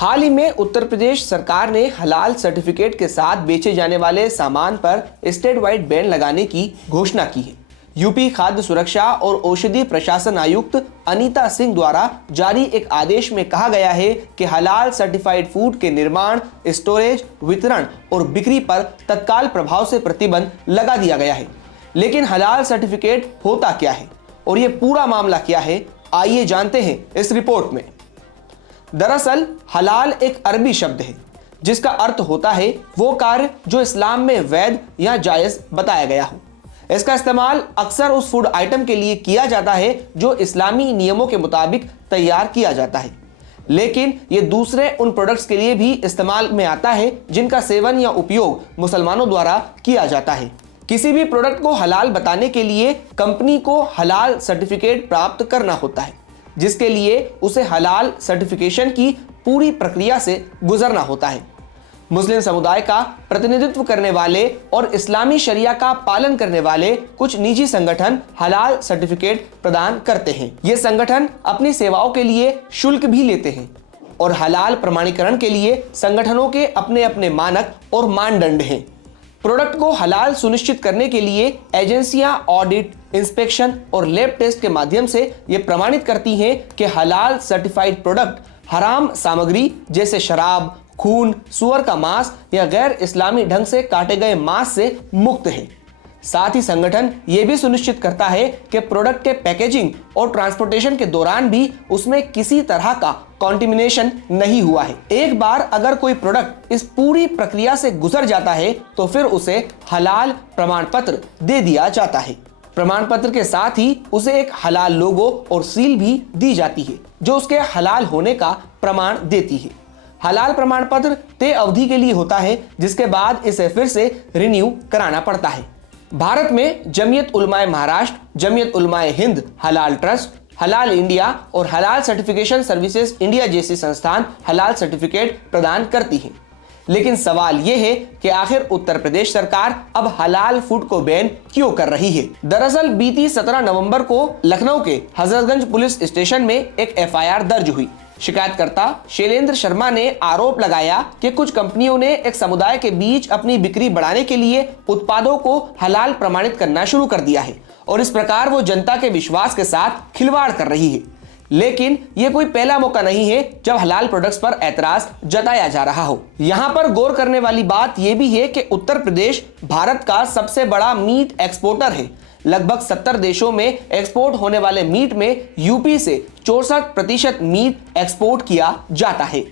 हाल ही में उत्तर प्रदेश सरकार ने हलाल सर्टिफिकेट के साथ बेचे जाने वाले सामान पर स्टेट वाइड बैन लगाने की घोषणा की है। यूपी खाद्य सुरक्षा और औषधि प्रशासन आयुक्त अनीता सिंह द्वारा जारी एक आदेश में कहा गया है कि हलाल सर्टिफाइड फूड के निर्माण, स्टोरेज, वितरण और बिक्री पर तत्काल प्रभाव से प्रतिबंध लगा दिया गया है। लेकिन हलाल सर्टिफिकेट होता क्या है और ये पूरा मामला क्या है, आइए जानते हैं इस रिपोर्ट में। दरअसल हलाल एक अरबी शब्द है जिसका अर्थ होता है वो कार्य जो इस्लाम में वैध या जायज बताया गया हो। इसका इस्तेमाल अक्सर उस फूड आइटम के लिए किया जाता है जो इस्लामी नियमों के मुताबिक तैयार किया जाता है, लेकिन ये दूसरे उन प्रोडक्ट्स के लिए भी इस्तेमाल में आता है जिनका सेवन या उपयोग मुसलमानों द्वारा किया जाता है। किसी भी प्रोडक्ट को हलाल बताने के लिए कंपनी को हलाल सर्टिफिकेट प्राप्त करना होता है, जिसके लिए उसे हलाल सर्टिफिकेशन की पूरी प्रक्रिया से गुजरना होता है। मुस्लिम समुदाय का प्रतिनिधित्व करने वाले और इस्लामी शरिया का पालन करने वाले कुछ निजी संगठन हलाल सर्टिफिकेट प्रदान करते हैं। ये संगठन अपनी सेवाओं के लिए शुल्क भी लेते हैं और हलाल प्रमाणीकरण के लिए संगठनों के अपने अपने मानक और मानदंड हैं। प्रोडक्ट को हलाल सुनिश्चित करने के लिए एजेंसियां ऑडिट, इंस्पेक्शन और लैब टेस्ट के माध्यम से ये प्रमाणित करती हैं कि हलाल सर्टिफाइड प्रोडक्ट हराम सामग्री जैसे शराब, खून, सुअर का मांस या गैर इस्लामी ढंग से काटे गए मांस से मुक्त है। साथ ही संगठन ये भी सुनिश्चित करता है कि प्रोडक्ट के पैकेजिंग और ट्रांसपोर्टेशन के दौरान भी उसमें किसी तरह का कॉन्टिमिनेशन नहीं हुआ है। एक बार अगर कोई प्रोडक्ट इस पूरी प्रक्रिया से गुजर जाता है तो फिर उसे हलाल प्रमाण पत्र दे दिया जाता है। प्रमाण पत्र के साथ ही उसे एक हलाल लोगो और सील भी दी जाती है जो उसके हलाल होने का प्रमाण देती है। हलाल प्रमाण पत्र तय अवधि के लिए होता है जिसके बाद इसे फिर से रिन्यू कराना पड़ता है। भारत में जमीयत उलमाए महाराष्ट्र, जमीयत उलमाए हिंद, हलाल ट्रस्ट, हलाल इंडिया और हलाल सर्टिफिकेशन सर्विसेज इंडिया जैसी संस्थान हलाल सर्टिफिकेट प्रदान करती हैं। लेकिन सवाल यह है कि आखिर उत्तर प्रदेश सरकार अब हलाल फूड को बैन क्यों कर रही है। दरअसल बीती 17 नवंबर को लखनऊ के हजरतगंज पुलिस स्टेशन में एक एफआईआर दर्ज हुई। शिकायतकर्ता शैलेंद्र शर्मा ने आरोप लगाया कि कुछ कंपनियों ने एक समुदाय के बीच अपनी बिक्री बढ़ाने के लिए उत्पादों को हलाल प्रमाणित करना शुरू कर दिया है और इस प्रकार वो जनता के विश्वास के साथ खिलवाड़ कर रही है। लेकिन ये कोई पहला मौका नहीं है जब हलाल प्रोडक्ट्स पर ऐतराज जताया जा रहा हो। यहाँ पर गौर करने वाली बात यह भी है कि उत्तर प्रदेश भारत का सबसे बड़ा मीट एक्सपोर्टर है। लगभग 70 देशों में एक्सपोर्ट होने वाले मीट में यूपी से 64% मीट एक्सपोर्ट किया जाता है।